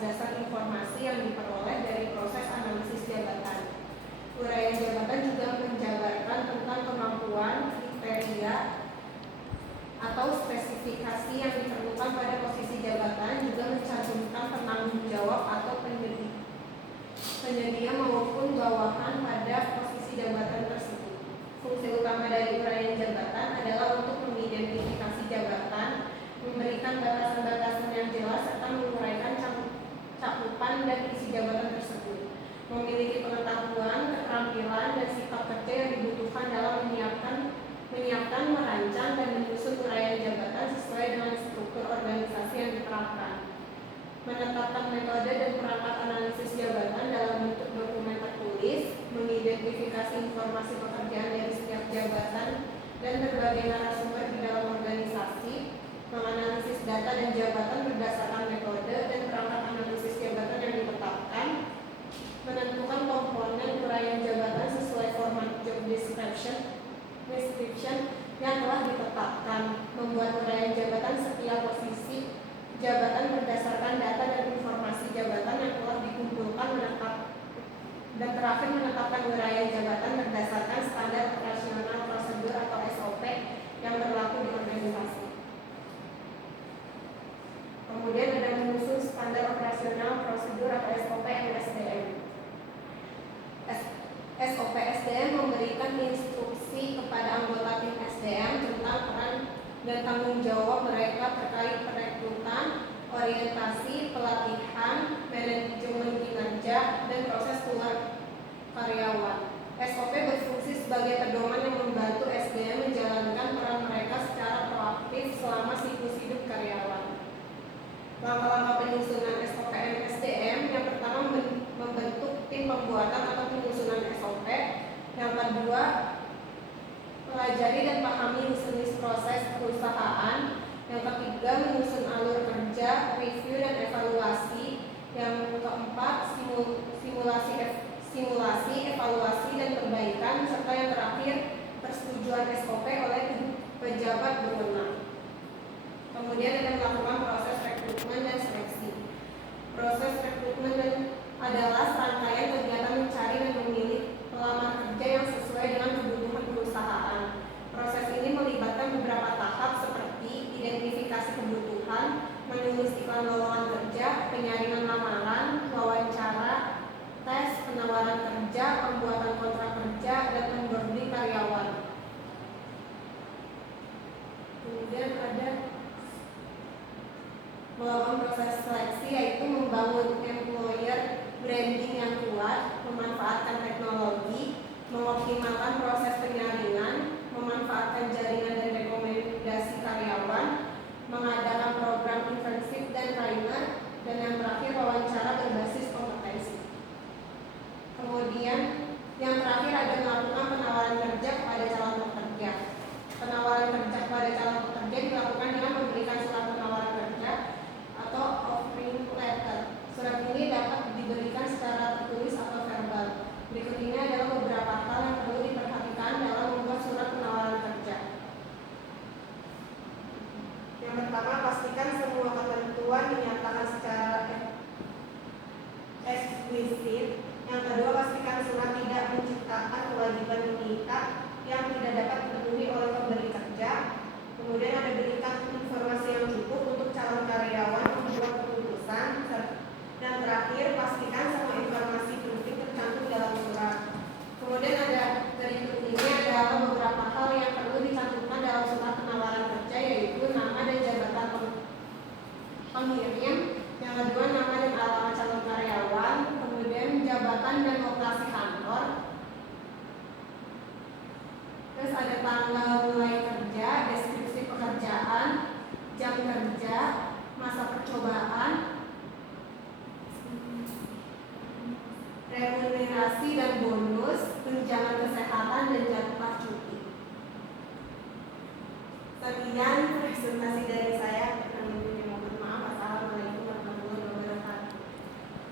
dasar informasi yang diperoleh dari proses analisis jabatan. Uraian jabatan juga menjabarkan tentang kemampuan, kriteria, atau spesifikasi yang diperlukan pada posisi jabatan, juga mencantumkan penanggung jawab atau penyedia maupun bawahan pada posisi jabatan tersebut. Fungsi utama dari uraian jabatan adalah untuk mengidentifikasi jabatan, memberikan batasan-batasan yang jelas, serta menguraikan cakupan dan isi jabatan tersebut. Memiliki pengetahuan, keterampilan, dan sifat kerja yang dibutuhkan dalam menyiapkan, merancang, dan menyusun uraian jabatan sesuai dengan struktur organisasi yang diterapkan. Menetapkan metode dan perangkat analisis jabatan dalam bentuk dokumen tertulis, mengidentifikasi informasi pekerjaan dari setiap jabatan dan berbagai narasumber di dalam organisasi, menganalisis data dan jabatan berdasarkan metode dan perangkat analisis jabatan yang ditetapkan, menentukan komponen uraian jabatan sesuai format job description yang telah ditetapkan, membuat uraian jabatan setiap posisi jabatan berdasarkan data dan informasi jabatan yang telah dikumpulkan, dan terakhir menetapkan uraian jabatan berdasarkan standar operasional prosedur atau SOP yang berlaku di organisasi. Kemudian ada menyusun standar operasional prosedur atau SOP SDM. SOP SDM memberikan instruksi kepada anggota tim SDM tentang peran dan tanggung jawab mereka terkait perekrutan, orientasi, pelatihan, manajemen kinerja, dan proses keluar karyawan. SOP berfungsi sebagai pedoman yang membantu SDM menjalankan peran mereka secara proaktif selama siklus hidup karyawan. Langkah-langkah penyusunan SOP SDM: yang pertama, membentuk tim pembuatan atau penyusunan SOP. Yang kedua, pelajari dan pahami usul proses perusahaan. Yang ketiga, menyusun alur kerja, review dan evaluasi. Yang keempat, simulasi, evaluasi dan perbaikan. Serta yang terakhir, persetujuan SOP oleh pejabat berwenang. Kemudian ada melakukan proses rekrutmen dan seleksi. Proses rekrutmen adalah serangkaian kegiatan mencari dan memilih pelamar kerja yang sesuai dengan kebutuhan perusahaan. Proses ini melibatkan beberapa tahap seperti identifikasi kebutuhan, menulis iklan lowongan kerja, penyaringan lamaran, wawancara, tes, penawaran kerja, pembuatan kontrak kerja, dan onboarding karyawan. Kemudian ada melakukan proses seleksi, yaitu membangun employer branding yang kuat, memanfaatkan teknologi, mengoptimalkan proses penyaringan, memanfaatkan jaringan dan rekomendasi karyawan, mengadakan program internship dan trainer, dan yang terakhir wawancara berbasis kompetensi. Kemudian yang terakhir ada melakukan penawaran kerja kepada calon pekerja. Penawaran kerja kepada calon pekerja dilakukan dengan memberikan surat penawaran kerja atau offering letter. Surat ini dapat diberikan secara tertulis atau verbal. Berikut ini adalah beberapa hal yang perlu diperhatikan dalam membuat surat penawaran kerja. Yang pertama, pastikan semua ketentuan dinyatakan secara eksplisit. Yang kedua, pastikan surat tidak menciptakan kewajiban mengikat yang tidak dapat dipenuhi oleh pemberi kerja. Kemudian ada berikan informasi yang cukup untuk calon karyawan membuat keputusan. Dan terakhir, pastikan semua informasi penting tercantum dalam surat. Kemudian ada berikut ini adalah beberapa hal yang perlu dicantumkan dalam surat penawaran kerja, yaitu nama dan jabatan pengirim. Yang kedua, nama dan alamat calon karyawan. Kemudian jabatan dan lokasi kantor. Terus ada tanggal mulai kerja, deskripsi pekerjaan, jam kerja, masa percobaan, remunerasi dan bonus, tunjangan kesehatan dan